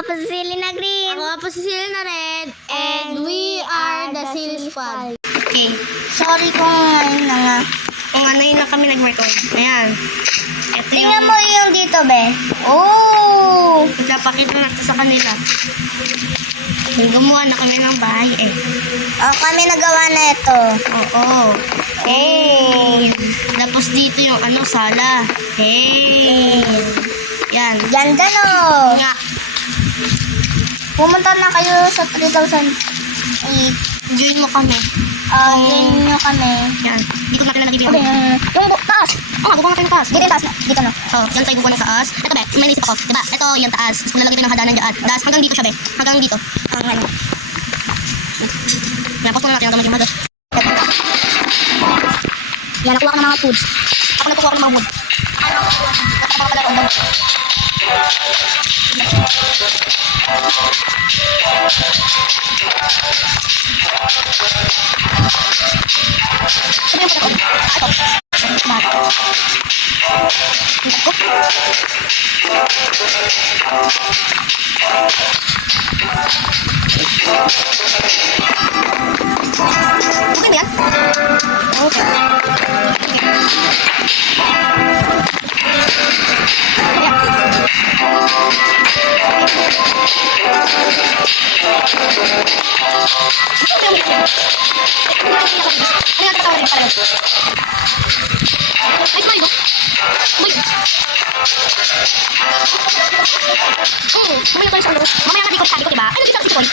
nga po si Selena Green. Ako nga po si Selena Red. And we are the Silly Squad. Okay. Sorry kung Ngayon lang kami nag-record. Ayan. Ito tingnan mo yung dito, be. Oh! Magpapakita natin sa kanila. Gumawa na kami ng bahay eh. Oh, kami nagawa na ito. Oo. Hey! Tapos dito yung sala. Hey! Yan. Ganda no! Nga. Pumunta na kayo sa 3,008. Join mo kami. Join nyo kami. Yan. Dito natin nalagay Okay, yung taas. Oo nga, gugawa natin yung taas. Dito yung taas. Dito no. So, yan tayo gugawa ng taas. Ito be, may naisip ako. Diba? Ito yung taas. Tapos kung nalagay tayo ng hadanan dyan. Taas, hanggang dito siya be. Hanggang dito. Ano? Napos muna natin hanggang maging hada. Yan, nakuha ko ng mga foods. Ako natukuha ko ng mga wood. Ako pala ko daw. Ano yung pala ko? Ito. Smart. Ito ko. Okay yan? Okay. Mamaya nga di ko sabi ko, diba? Ay, nandito si Koy.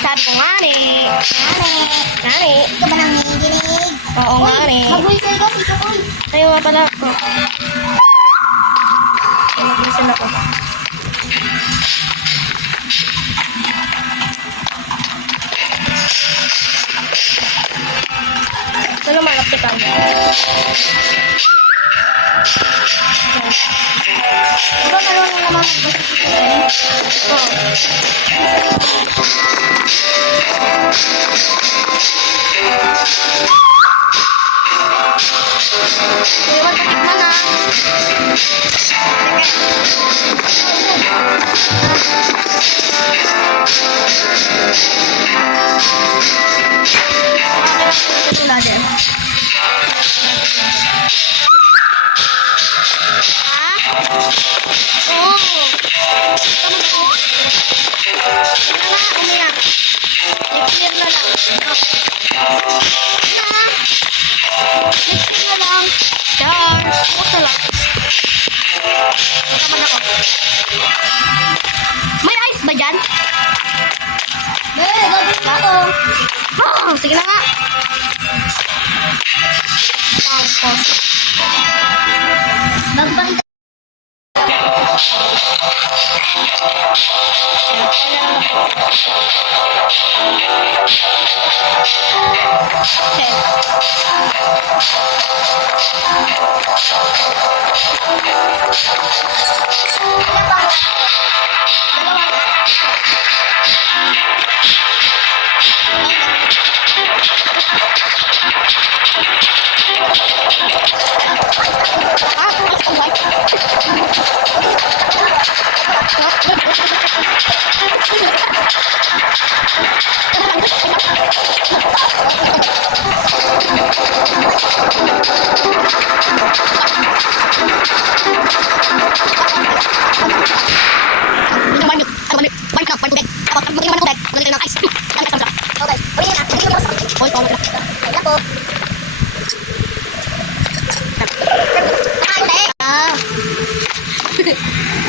Sabi ko nga ni. Ito ba nang hiniginig? Oo nga ni. Mag-whistle ka, Tito Koy. Tayo nga pala ako. Mag-listen ako. Saan naman kita? Diba marunong naman mag-whistle? Oo. Iwan patikman na. May ice ba dyan? Gagawin na ako. Oo, sige na nga. Magbanda.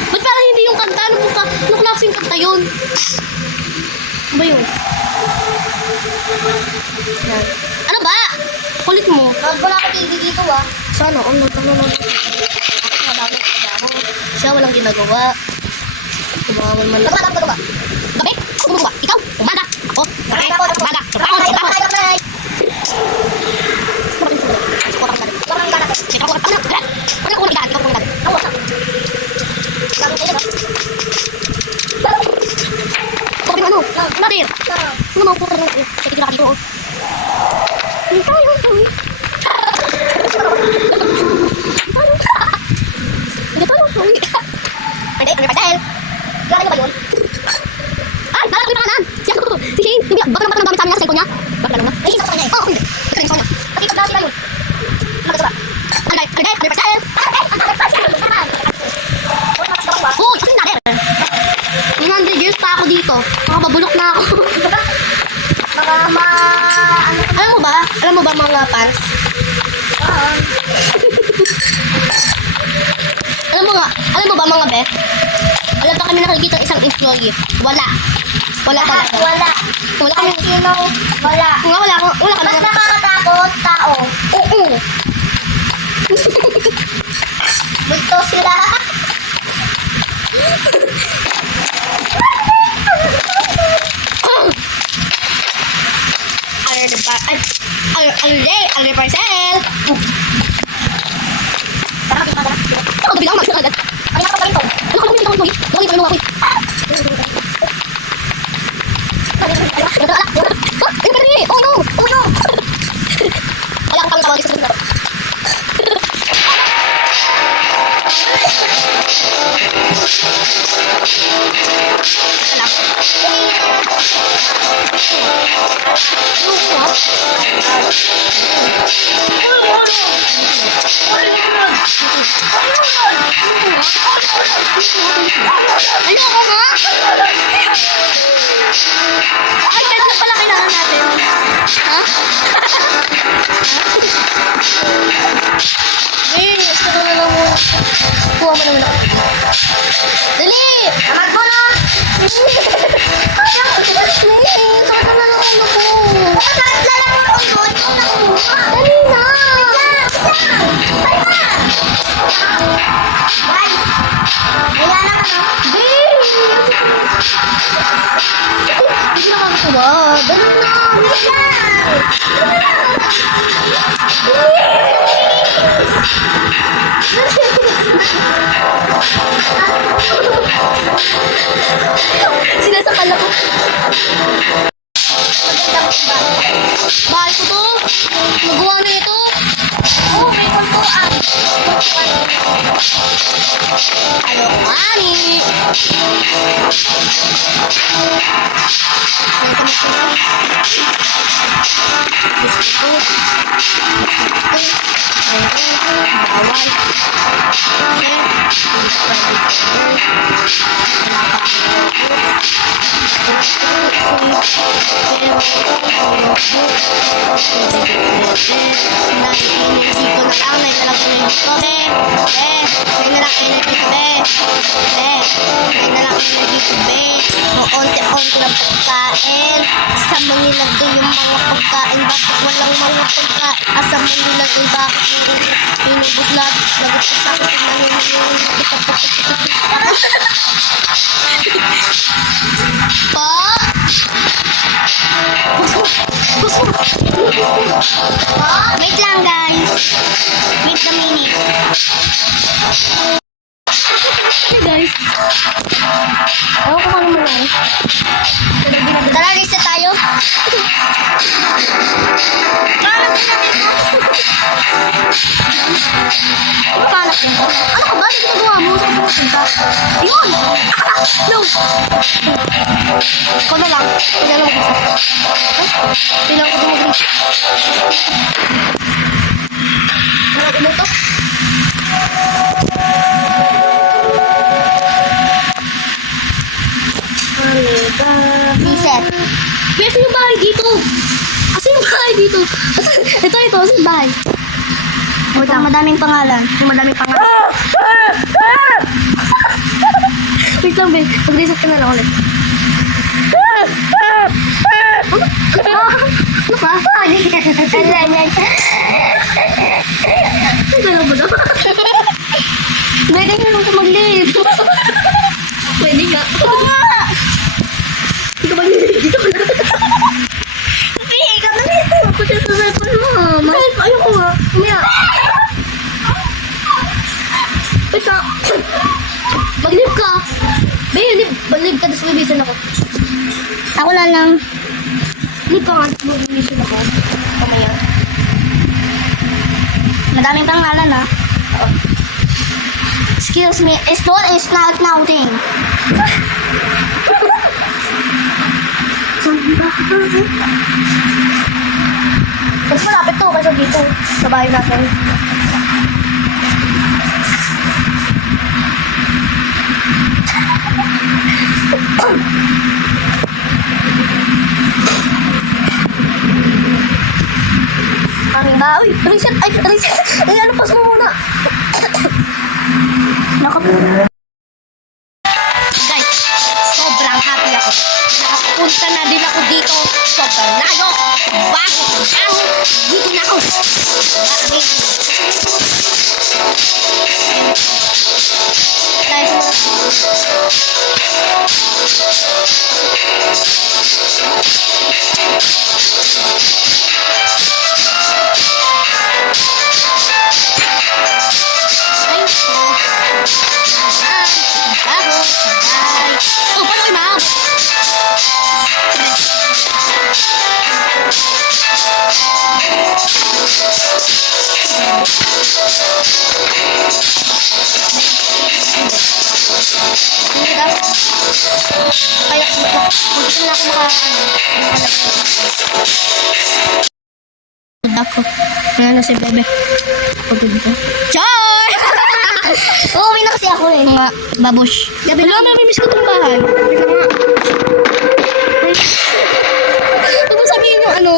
Ba't parang hindi yung kanta? Ano klaseng kanta yun? Ano ba yun? Yan. Ano ba? Kulit mo. Wala ko TV dito ah. Sana, ano? Siya walang ginagawa. Tumawan man lang. Gagawa. Gabi? Ako gumagawa. Ikaw? Umaga. Ako? Gabi? Umaga. Trabaho. Nadir! Ano mo po ka lang? Sa kitira dito. Hindi tayo, tayo. Hindi tayo, tayo. Hindi, ano pa dahil? Gano'n ba yun? Ay, alam ko yung pangalan. Si ako, si Shane. Hindi, baka naman ng gamit sa amin sa cellphone niya. Baka lang na. Ay, isa pa niya eh. Oo, hindi. Ito rin sa kanya. Kasi pag sila yun. Ano ba? Ano ba? Ano ba? Hoy, kasi natin. 100 years pa ako dito. Makababulok na ako. Baka Alam mo ba? Alam mo ba mga pants? Alam mo ba mga be? Alam ba kami nakikita isang employee? Wala. Wala talaga. wala. Wala kami. Kahit sino, wala. Wala kami. Mas nakakatakot, tao. Oo. Multo sila. Alay parcel. Tara, tara. Ako bilang magkakalat. Ay, ako pa rin to. Ano ka mo dito? Wagi pa mo ako. Oh no! Oh no! Kaya ako tawag sa kanila. Ayoko nga! Ay, kahit na pala kailangan natin. Ha? Eh, gusto ko na lang mo. Kuha mo naman ako. Dali! Naman po na. Sana na lang ako po. Saan na lang ako po? Ikaw na po. Dali na! Guys, kaya naman ako. Hindi na makakuha. Dali na! Bilis lang. Sinasakal ako. Mahal ko to. Magawa na ito. Oo, may kuntuan. Ayoko mami. Gusto ko. Bawal. Onti-onti lang pagkain. Sa manilagay yung mga pagkain. Bakit walang mga pagkain? Asa manilagay? Bakit hinubos lahat? Lagot ko sa akin. Pa? Wait lang, guys. Wait a minute. Hey guys. Ewan ko kung ano man lang. Tara, lista tayo. Paano ko? Ano ka ba? Ano ginagawa mo? Saan mo punta? Yun! No! Ikaw na lang. Ikaw na lang mag-isa. Pilang ko mag-isa. Ano to? Reset. Kasi yung bahay dito. Kasi yung bahay dito. Ito. Kasi yung bahay. Wait lang, madaming pangalan. Madaming pangalan. Wait lang, babe. Mag-reset ka na lang ulit. Ano ka? Ang gano'n ba na? Pwede nga lang ka mag-live. Pwede nga. Hindi ka mag-live. Dito ka na. Ikaw na nito. Ako siya sa cellphone mo. Ayoko nga. Umaya. Wait lang. Mag-live ka. Babe, mag-live ka. Tapos mabisan ako. Ako na lang. Hindi ka nga, mag-mission ako. Kamaya. Madaming pangalan ah. Excuse me, store is not nothing. Mas malapit to kasi dito. Sa bahay natin. Aming ba? Uy, reset! Ay, reset! Ay, ano pas mo muna? Guys, sobrang happy ako. Nakapunta na din ako dito. Sobrang layo. Bakit ako? Dito na ako. Guys, ay, bago, sabay. Oh, paano kayo maabot? Diba? Kaya, kung na ako Ako. Wala na si Bebe. Pagod ko. Choy! Uuwi na kasi ako eh. Mga babush. Gabi Wala, na. may miss ko itong bahay. Huwag mo sabihin yung ano.